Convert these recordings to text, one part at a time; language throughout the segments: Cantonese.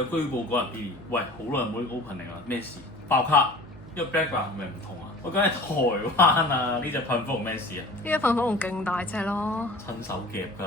有居報嗰日 B， 喂，好耐冇 opening 啦，咩事？爆卡，呢個 background 係咪唔同啊？我講係台灣啊，呢隻噴火龍咩事啊？呢隻噴火龍勁大隻咯，親手夾㗎。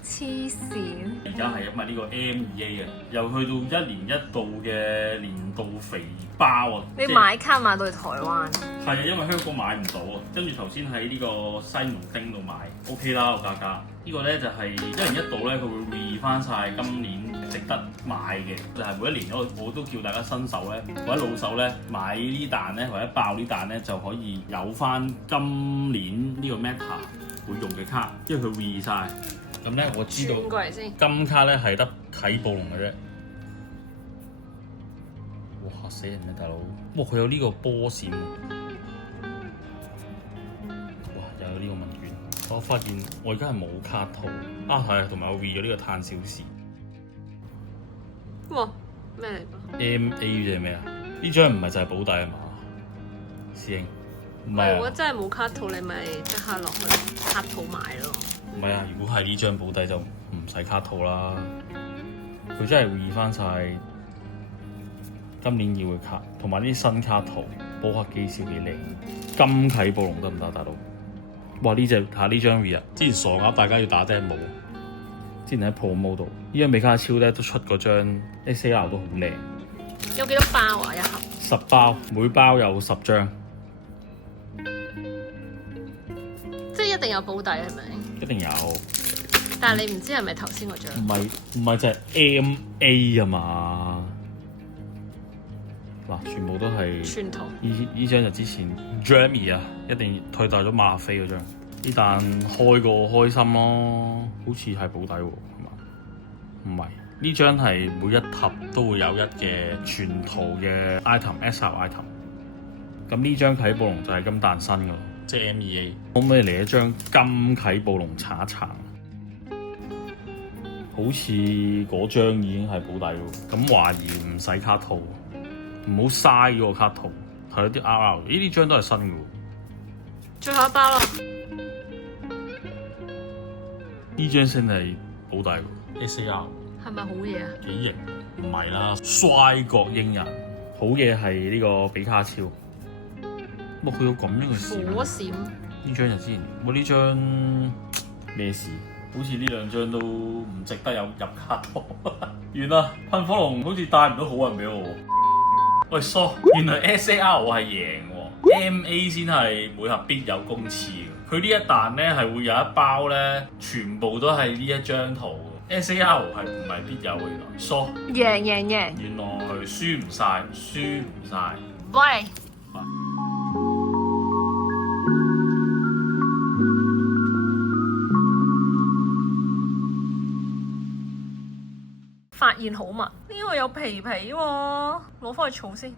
黐線！而家係因為呢個 M2A 啊，又去到1年1度嘅年度肥包啊！你買卡買到去台灣？係啊，因為香港買唔到啊，跟住頭先喺呢個西門町度買 OK 啦個價格。呢個咧就係1年1度咧，佢會 re 翻晒今年值得買嘅，就係每一年我都叫大家新手咧或者老手咧買呢彈咧或者爆呢彈咧就可以有翻今年呢個 Meta 會用嘅卡，因為佢 re 晒。咁咧我知道轉過嚟先。金卡咧係得啟暴龍嘅啫。哇！嚇死人啊，大佬！哇，佢有呢個波閃。哇！又有呢個問卷。我發現我而家係冇卡套啊，係啊，同埋我 re 咗呢個碳小時。哇！咩嚟㗎 MA 即係咩啊？呢張唔係就係保底啊嘛，師兄。唔係啊。如果真係冇卡套，你咪即刻落去卡套買咯。唔係啊，如果係呢張保底就唔使卡套啦。佢真係 re 翻晒今年要嘅卡，同埋啲新卡圖，波克機少幾靚。金啟暴龍得唔得，大佬？哇！呢隻睇呢張 re 啊，之前傻鴨大家要打 demo，之前喺 promo 度，呢張美卡超咧都出嗰張 SAR 都好靚。有幾多包啊？一盒10包，每包有10張。即係一定有保底係咪？一定有。但係你唔知係咪頭先嗰張？唔係就係 MA 啊嘛。嗱，全部都係全套。呢張就之前 Jamie 啊，一定退大咗馬飛嗰張。呢彈開過開心咯，好似係保底喎，係嘛？唔係，呢張係每一盒都會有一嘅全套嘅 item，SR item。咁呢張啟暴龍就係咁誕生㗎，即係 M2A。可唔可以嚟一張金啟暴龍查一查？好似嗰張已經係保底喎，咁懷疑唔使卡套。唔好嘥嗰個卡圖，係有啲 RR， 呢啲張都係新嘅喎。最後一包啦，呢張先係保底喎 SAR。係咪好嘢啊？幾型？唔係啦，衰國英人，好嘢係呢個比卡超。哇！佢有咁樣嘅事。火閃。呢張就之前，哇！呢張咩事？好似呢兩張都唔值得有入卡圖。完啦，噴火龍好似帶唔到好運俾我。喂，疏，原來 SAR 我係贏喎，MA 先係每盒必有公廁嘅。佢呢一彈咧係會有一包咧，全部都係呢一張圖。SAR 係唔係必有嘅？原來疏，贏。原來輸唔晒。喂。發現好物，呢個有皮皮喎，攞翻去儲先。